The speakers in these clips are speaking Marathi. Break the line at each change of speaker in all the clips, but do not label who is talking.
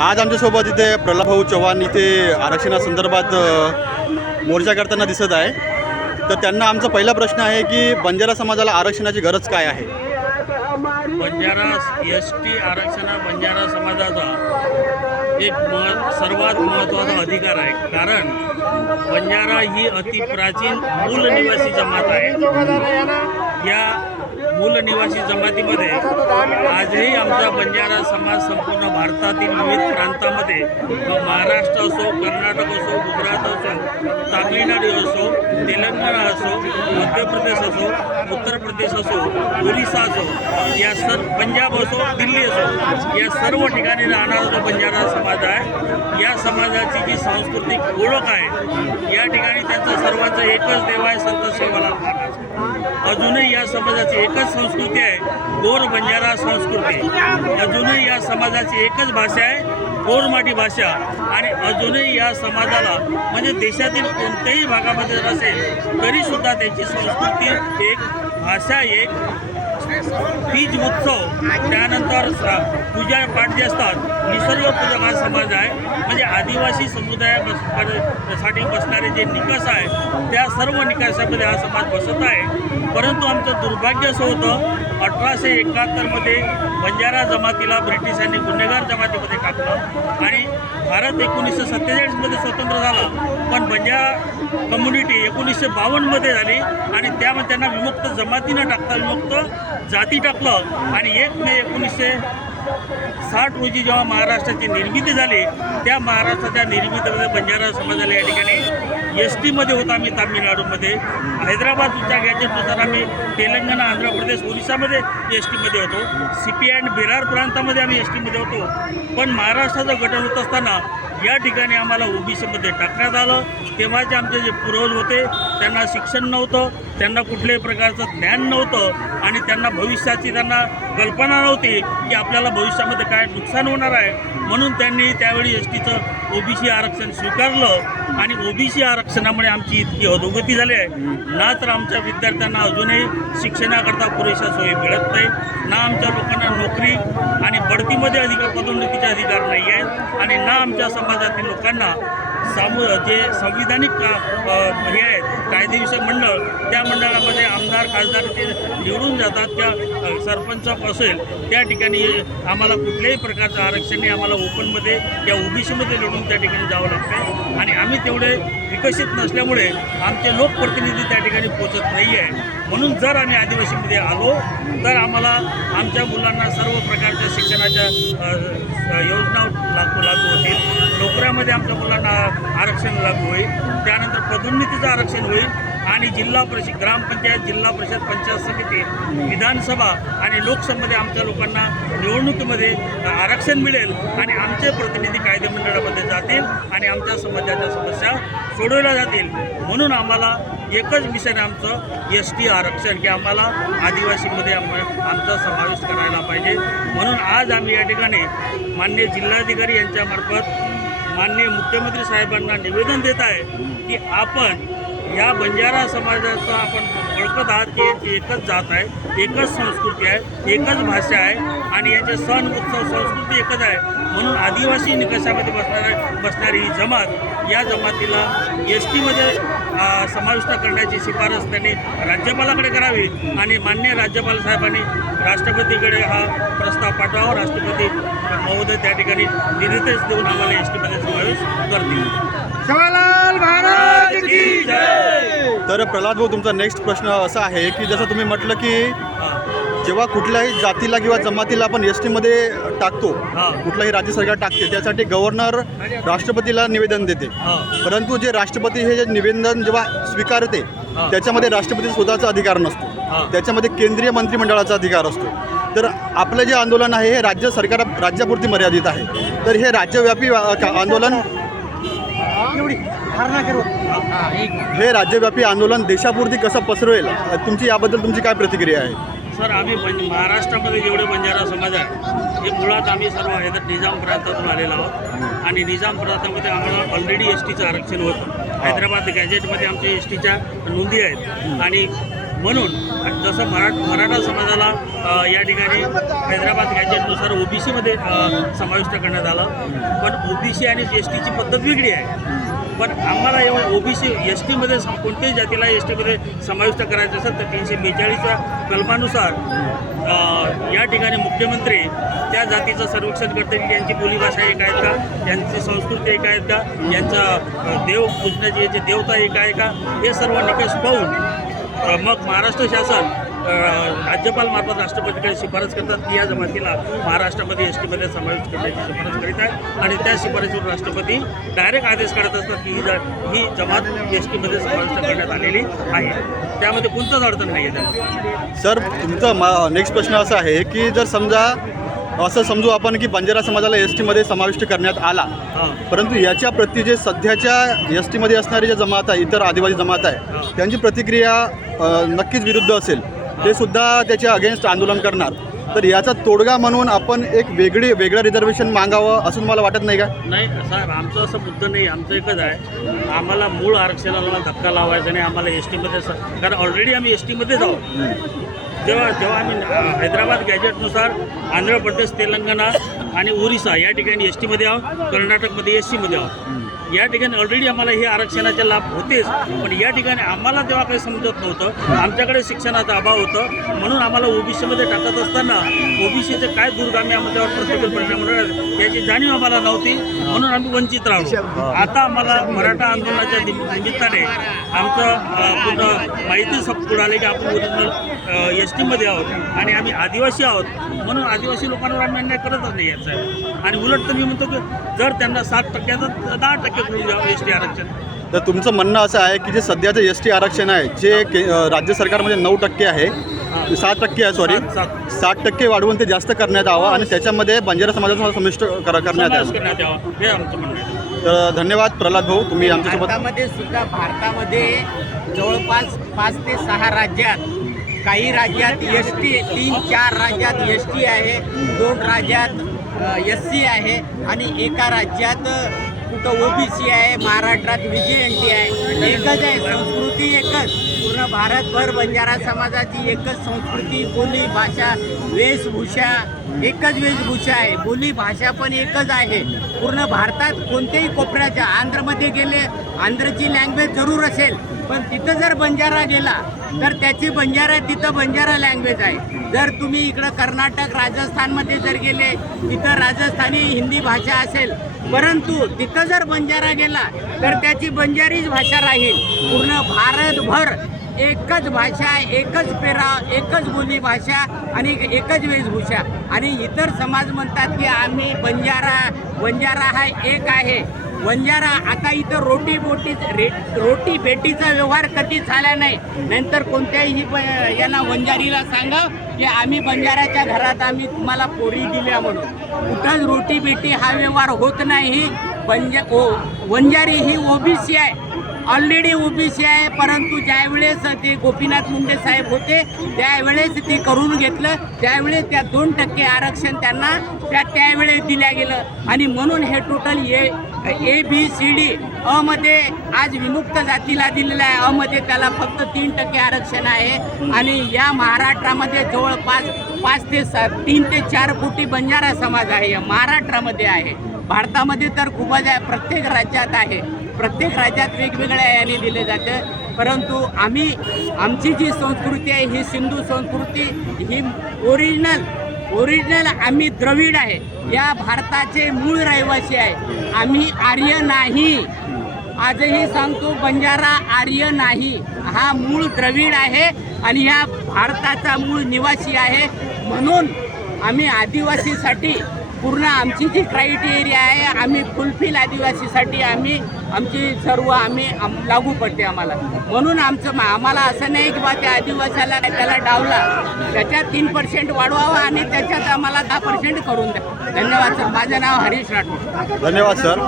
आज आमच्यासोबत इथे प्रल्हाद भाऊ चव्हाण इथे आरक्षणासंदर्भात मोर्चा करताना दिसत आहे. तर त्यांना आमचा पहिला प्रश्न आहे की बंजारा समाजाला आरक्षणाची गरज काय आहे?
बंजारा एस टी आरक्षण हा बंजारा समाजाचा एक मह सर्वात महत्त्वाचा अधिकार आहे. कारण बंजारा ही अतिप्राचीन मूल निवासी जमात आहे. या मूल निवासी जमातीमध्ये आजही आमचा बंजारा समाज संपूर्ण भारतातील विविध प्रांतामध्ये महाराष्ट्र असो कर्नाटक असो गुजरात असो तामिळनाडू असो तेलंगणा असो मध्य प्रदेश असो उत्तर प्रदेश असो ओरिसा असो या सर पंजाब असो दिल्ली असो या सर्व ठिकाणी राहणारा जो बंजारा समाज आहे या समाजाची जी सांस्कृतिक ओळख आहे या ठिकाणी त्यांचा सर्वांचा एकच देव आहे संत सेवाला महाराज. अजूनही या समाजाची एकच संस्कृती आहे गोर बंजारा संस्कृती. अजूनही या समाजाची एकच भाषा आहे गोरमाटी भाषा. आणि अजूनही या समाजाला म्हणजे देशातील कोणत्याही भागामध्ये जर असेल तरीसुद्धा त्यांची संस्कृती एक भाषा एक. बीज उत्सव त्यानंतर पूजा पाठ जे असतात निसर्गपूजक समाज आहे. म्हणजे आदिवासी समुदाया बससाठी बसणारे जे निकष आहे त्या सर्व निकषामध्ये हा समाज बसत आहे. परंतु आमचं दुर्भाग्य असं होतं अठराशे एकाहत्तरमध्ये बंजारा जमातीला ब्रिटिशांनी गुन्हेगार जमातीमध्ये टाकलं आणि भारत एकोणीसशे सत्तेचाळीसमध्ये स्वतंत्र झाला. पण बंजारा कम्युनिटी एकोणीसशे बावन्नमध्ये झाली आणि त्यामध्ये त्यांना विमुक्त जमातीनं टाकता विमुक्त जाती टाकलं. आणि एक मे एकोणीसशे साठ रोजी जेव्हा महाराष्ट्राची निर्मिती झाली त्या महाराष्ट्राच्या निर्मितीमध्ये बंजारा समाजाला या ठिकाणी एस टीमध्ये होतो आम्ही तामिळनाडूमध्ये. हैदराबाद उच्चा गॅजेटनुसार आम्ही तेलंगणा आंध्र प्रदेश ओरिसामध्ये एस टीमध्ये होतो. सी पी अँड बिरार प्रांतामध्ये आम्ही एस टीमध्ये होतो. पण महाराष्ट्राचं गठन होत असताना या ठिकाणी आम्हाला ओबीसीमध्ये टाकण्यात आलं. तेव्हाचे आमचे जे पूर्वज होते त्यांना शिक्षण नव्हतं त्यांना कुठल्याही प्रकारचं ज्ञान नव्हतं आणि त्यांना भविष्याची त्यांना कल्पना नव्हती की आपल्याला भविष्यामध्ये काय नुकसान होणार आहे. म्हणून त्यांनी त्यावेळी एस टीचं ओबीसी आरक्षण स्वीकारलं आणि ओबीसी आरक्षणामुळे आमची इतकी अधोगती झाली आहे. ना तर आमच्या विद्यार्थ्यांना अजूनही शिक्षणाकरता पुरेशा सोयी मिळत नाही ना आमच्या लोकांना नोकरी आणि बढतीमध्ये अधिकार पदोन्नतीचे अधिकार नाही आहेत आणि ना आमच्या समाजातील लोकांना सामू जे संविधानिक का हे आहे कायदेविषयक मंडळ त्या मंडळामध्ये आमदार खासदार ते निवडून जातात त्या सरपंच असेल त्या ठिकाणी आम्हाला कुठल्याही प्रकारचं आरक्षण नाही. आम्हाला ओपनमध्ये किंवा ओबीसीमध्ये लढून त्या ठिकाणी जावं लागतं आणि आम्ही तेवढे विकसित नसल्यामुळे आमचे लोकप्रतिनिधी त्या ठिकाणी पोचत नाही आहे म्हणून जर आम्ही आदिवासीमध्ये आलो तर आम्हाला आमच्या मुलांना सर्व प्रकारच्या शिक्षणाच्या योजना लागू लागू होतील. नोकऱ्यामध्ये आमच्या मुलांना आरक्षण लागू होईल. त्यानंतर पदोन्नतीचं आरक्षण होईल. आणि जिल्हा परिषद ग्रामपंचायत जिल्हा परिषद पंचायत समिती विधानसभा आणि लोकसभेमध्ये आमच्या लोकांना निवडणुकीमध्ये आरक्षण मिळेल आणि आमचे प्रतिनिधी कायदेमंडळामध्ये जातील आणि आमच्या समाजाच्या समस्या सोडवल्या जातील. म्हणून आम्हाला एकच मिशन आमचं एस टी आरक्षण की आम्हाला आदिवासीमध्ये आम- आमचा समावेश करायला पाहिजे. म्हणून आज आम्ही या ठिकाणी मान्य जिल्हाधिकारी यांच्यामार्फत माननीय मुख्यमंत्री साहेबांना निवेदन देत आहे की आपण या बंजारा समाजाचा आपण ओळखत आहात की यांची एकच जात आहे एकच संस्कृती आहे एकच भाषा आहे आणि याचे सण उत्सव संस्कृती एकच आहे. म्हणून आदिवासी निकषामध्ये बसणाऱ्या बसणारी ही जमात या जमातीला एस टीमध्ये समाविष्ट करण्याची शिफारस त्यांनी राज्यपालाकडे करावी आणि मान्य राज्यपाल साहेबांनी राष्ट्रपतीकडे हा प्रस्ताव पाठवावा. राष्ट्रपती महोदय त्या ठिकाणी निर्देश देऊन आम्हाला एस टीमध्ये समावेश करतील
शिवलाल महाराज की
जय
तर प्रल्हाद भाऊ तुमचा नेक्स्ट प्रश्न असा आहे की जसं तुम्ही म्हटलं की जेव्हा कुठल्याही जातीला किंवा जमातीला आपण एस टीमध्ये टाकतो
हां.
कुठलाही राज्य सरकार टाकते त्यासाठी गव्हर्नर राष्ट्रपतीला निवेदन देते. परंतु जे राष्ट्रपती हे जे निवेदन जेव्हा स्वीकारते. त्याच्यामध्ये राष्ट्रपती स्वतःचा अधिकार नसतो. त्याच्यामध्ये केंद्रीय मंत्रिमंडळाचा अधिकार असतो. तर आपलं जे आंदोलन आहे हे राज्य सरकार राज्यापुरती मर्यादित आहे. तर हे राज्यव्यापी आंदोलन हे राज्यव्यापी आंदोलन देशापुरती कसं पसरवेल? तुमची याबद्दल तुमची काय प्रतिक्रिया आहे?
सर आम्ही बंज महाराष्ट्रामध्ये जेवढे बंजारा समाज आहे हे मुळात आम्ही सर्व हैदर निजाम प्रांतातून आलेलो आहोत. आणि निजाम प्रांतामध्ये आम्हाला ऑलरेडी एस टीचं आरक्षण होतं. हैदराबाद गॅजेटमध्ये आमच्या एस टीच्या नोंदी आहेत. आणि म्हणून जसं मरा मराठा समाजाला या ठिकाणी हैदराबाद गॅजेटनुसार ओबीसीमध्ये समाविष्ट करण्यात आलं. पण ओबीसी आणि एस टीची पद्धत वेगळी आहे. पण आम्हाला एवढं ओबीसी एस टीमध्ये कोणत्याही जातीला एस टीमध्ये समाविष्ट करायचं असेल तर तीनशे बेचाळीसच्या कलमानुसार या ठिकाणी मुख्यमंत्री त्या जातीचं सर्वेक्षण करते की यांची बोलीभाषा एक आहेत का? त्यांची संस्कृती एक आहेत का? यांचा देव पूजण्याची याची देवता एक आहे का? हे सर्व निकष पाहून मग महाराष्ट्र शासन राज्यपाल मार्फत राष्ट्रपतीकडे शिफारस करतात की या जमातीला महाराष्ट्रामध्ये एस टीमध्ये समाविष्ट करण्याची शिफारस करीत आहेत. आणि त्या शिफारसीवर राष्ट्रपती डायरेक्ट आदेश काढत असतात की ही ही जमात एस टीमध्ये समाविष्ट करण्यात आलेली आहे. त्यामध्ये कोणतंच अडचण नाही आहे
सर तुमचा मा नेक्स्ट प्रश्न असा आहे की जर समजा असं समजू आपण की बंजारा समाजाला एस टीमध्ये समाविष्ट करण्यात आला परंतु याच्या प्रती जे सध्याच्या एस टीमध्ये असणारी जे जमात आहे इतर आदिवासी जमात आहे त्यांची प्रतिक्रिया नक्कीच विरुद्ध असेल. ते सुद्धा त्याच्या अगेन्स्ट आंदोलन करणार. तर याचा तोडगा म्हणून आपण एक वेगळी वेगळं रिझर्वेशन मागावं असं मला वाटत नाही का?
नाही साहेब आमचं असं मुद्दा नाही. आमचं एकच आहे. आम्हाला मूळ आरक्षणाला धक्का लावायचा नाही. आम्हाला एस टीमध्ये कारण ऑलरेडी आम्ही एस टीमध्येच आहोत. जेव्हा जेव्हा आम्ही हैदराबाद गॅजेटनुसार आंध्र प्रदेश तेलंगणा आणि ओरिसा या ठिकाणी एस टीमध्ये आहोत. कर्नाटकमध्ये एस सीमध्ये आहोत. या ठिकाणी ऑलरेडी आम्हाला हे आरक्षणाचे लाभ होतेच. पण या ठिकाणी आम्हाला तेव्हा काही समजत नव्हतं. आमच्याकडे शिक्षणाचा अभाव होतं. म्हणून आम्हाला ओबीसीमध्ये टाकत असताना ओबीसीचे काय दुर्गामी आम्हाला प्रतिकूल परिणाम होणार याची जाणीव आम्हाला नव्हती. म्हणून आम्ही वंचित राहू. आता आम्हाला मराठा आंदोलनाच्या निमित्ताने आमचं पूर्ण माहिती सब पुढे की आपण ओरिजिनल एस टीमध्ये आहोत आणि आम्ही आदिवासी आहोत. म्हणून आदिवासी लोकांवर आम्ही अन्याय करतच नाही याचा. आणि उलट तर मी म्हणतो की जर त्यांना सात टक्क्याचं दहा टक्के करून द्यावं एस टी आरक्षण?
तर तुमचं म्हणणं असं आहे की जे सध्याचं एस टी आरक्षण आहे जे के अ, राज्य सरकारमध्ये नऊ टक्के आहे सात टक्के आहे सॉरी
सात-
टक्के वाढवून ते जास्त करण्यात यावं आणि त्याच्यामध्ये बंजारा समाजाचा समाविष्ट कर- करण्यात
समावेश
यावं.
करण्यात यावा. हे आमचं म्हणणं आहे.
तर धन्यवाद प्रल्हाद भाऊ तुम्ही आमच्यासोबत
भारतामध्ये सुद्धा भारतामध्ये जवळपास पाच ते सहा राज्यात काही राज्यात एस टी तीन चार राज्यात एस टी आहे दोन राज्यात एस सी आहे आणि एका राज्यात कुठं ओबीसी आहे महाराष्ट्रात विजयंती आहे एकच आहे संस्कृती एकच. पूर्ण भारतभर बंजारा समाजाची एकच संस्कृती बोली भाषा वेशभूषा एकच वेशभूषा आहे. बोली भाषा पण एकच आहे. पूर्ण भारतात कोणत्याही कोपऱ्याच्या आंध्रमध्ये गेले आंध्रची लँग्वेज जरूर असेल पण तिथं जर बंजारा गेला तर त्याची बंजारा तिथं बंजारा लँग्वेज आहे. जर तुम्ही इकडं कर्नाटक राजस्थानमध्ये जर गेले तिथं राजस्थानी हिंदी भाषा असेल परंतु तिथं जर बंजारा गेला तर त्याची बंजारीच भाषा राहील. पूर्ण भारतभर एकच भाषा एकच पेरा एकच बोली भाषा आणि एकच वेशभूषा. आणि इतर समाज म्हणतात की आम्ही बंजारा बंजारा हा एक आहे. वंजारा आता इथं रोटी बोटी रोटी बेटीचा व्यवहार कधी झाला नाही. नंतर कोणत्याही यांना वंजारीला सांगा की आम्ही बंजाराच्या घरात आम्ही तुम्हाला पोरी दिल्या म्हणून. कुठंच रोटी बेटी हा व्यवहार होत नाही. बंजा ओ वंजारी ही ओबीसी आहे. ऑलरेडी ओबीसी आहे परंतु ज्यावेळेस ते गोपीनाथ मुंडे साहेब होते त्यावेळेस ते करून घेतलं. त्यावेळेस त्या दोन टक्के आरक्षण त्यांना त्या त्यावेळेस दिल्या गेलं. आणि म्हणून हे टोटल ये ए बी सी डी अमध्ये आज विमुक्त जातीला दिलेलं आहे. अमध्ये त्याला फक्त तीन टक्के आरक्षण आहे. आणि या महाराष्ट्रामध्ये जवळपास पाच ते सात तीन ते चार कोटी बंजारा समाज आहे. या महाराष्ट्रामध्ये आहे. भारतामध्ये तर खूपच आहे. प्रत्येक राज्यात आहे. प्रत्येक राज्यात वेगवेगळ्या याने दिले जातं. परंतु आम्ही आमची जी संस्कृती आहे ही सिंधू संस्कृती ही ओरिजिनल ओरिजिनल आम्ही द्रविड आहे. या भारताचे मूळ रहिवासी आहे. आम्ही आर्य नाही. आजही सांगतो बंजारा आर्य नाही. हा मूळ द्रविड आहे आणि ह्या भारताचा मूळ निवासी आहे. म्हणून आम्ही आदिवासीसाठी पूर्ण आमची जी क्रायटेरिया आहे आम्ही फुलफिल आदिवासीसाठी आम्ही आमची सर्व आम्ही आम- लागू पडते आम्हाला. म्हणून आमचं मा- आम्हाला असं नाही की बा त्या आदिवासाला त्याला डावला त्याच्यात तीन पर्सेंट वाढवावा आणि त्याच्यात आम्हाला दहा पर्सेंट करून द्या. धन्यवाद सर. माझं नाव हरीश राठोड.
धन्यवाद सर.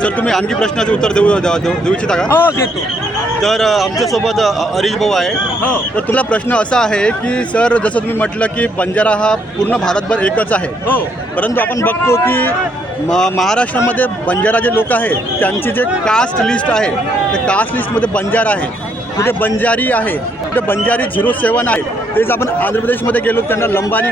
सर तुम्ही आणखी प्रश्नाचे उत्तर देऊ देऊ देऊ इच्छिता का?
हो देतो
तर आमच्यासोबत हरीश भाऊ आहे
हो.
तर तुला प्रश्न असा आहे की सर जसं तुम्ही म्हटलं की बंजारा हा पूर्ण भारतभर एकच आहे.
हो.
परंतु आपण बघतो की म महाराष्ट्रामध्ये बंजारा जे लोक आहेत त्यांची जे कास्ट लिस्ट आहे ते कास्ट लिस्टमध्ये बंजारा आहे. तिथे बंजारी आहे तिथे बंजारी झिरो सेवन आहे. तेच आपण आंध्र प्रदेशमध्ये गेलो त्यांना लंबानी